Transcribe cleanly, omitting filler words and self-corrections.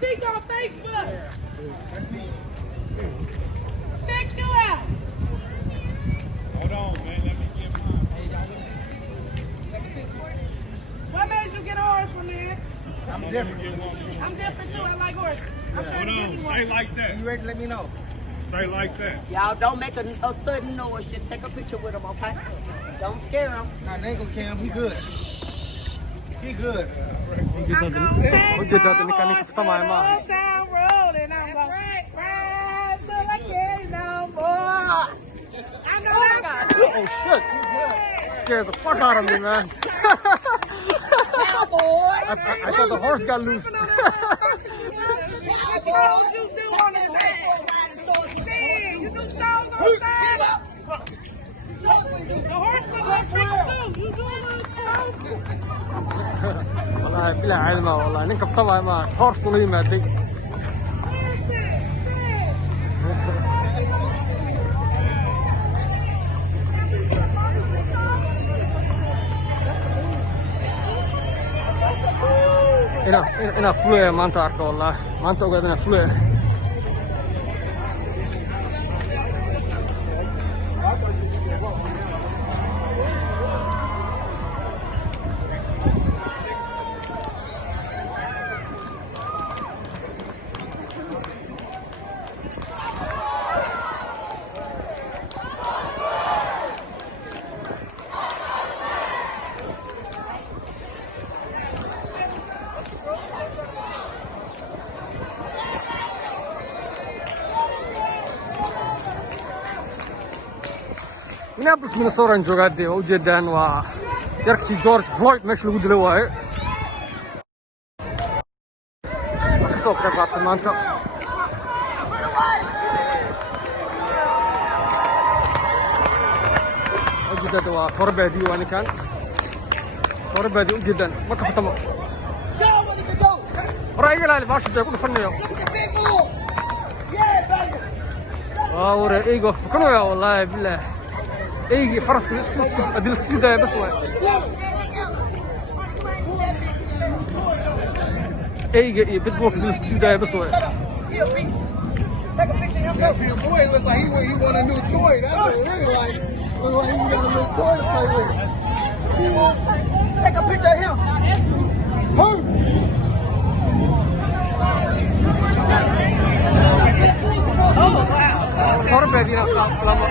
see you on Facebook. Check you out. Hold on, man. Let me get mine. What made you get a horse, my man? I'm different. I'm different too. I like horses. I'm trying to get me one. Stay like that. You ready to let me know? Stay like that. Y'all don't make a sudden noise. Just take a picture with him, okay? Don't scare him. Nah, they ain't gonna Cam. He good. He good. I'm gonna take my horse to the old town road and I'm gonna ride till I can't no more. I know that's Oh shit! Scared the fuck out of me, man. I thought the horse got loose. What shows you do on the side? See, you do shows on the side? The horse look like freaking too. You do a little shows. والله بلا علمه والله نكف طبعا ما horse ولا يمادي. أنا فلوية ما أنت عارفه والله ما أنت أقعد أنا فلوية. minneapolis minnesota joogaadee waa ujeedaan waa yarkii george floyd meesha lagu dilo waaye kasoo qayb qaatay maanta ujeedada waa torbaadii waa ninkan torbaadii ujeedaan ma ka fatamo hore iga ilaali baasha dee ku dhufanayo waa ware eygo fukanaya wallaahi bilaah ايجي فرس اديله 60 دقيقه بس ايجي بيتبوك اديله 60 دقيقه بس That boy looked like he want a new toy. That's what it looked like. Looked like he got a new toy to play with. Take a picture of him. Torbaadina salaamo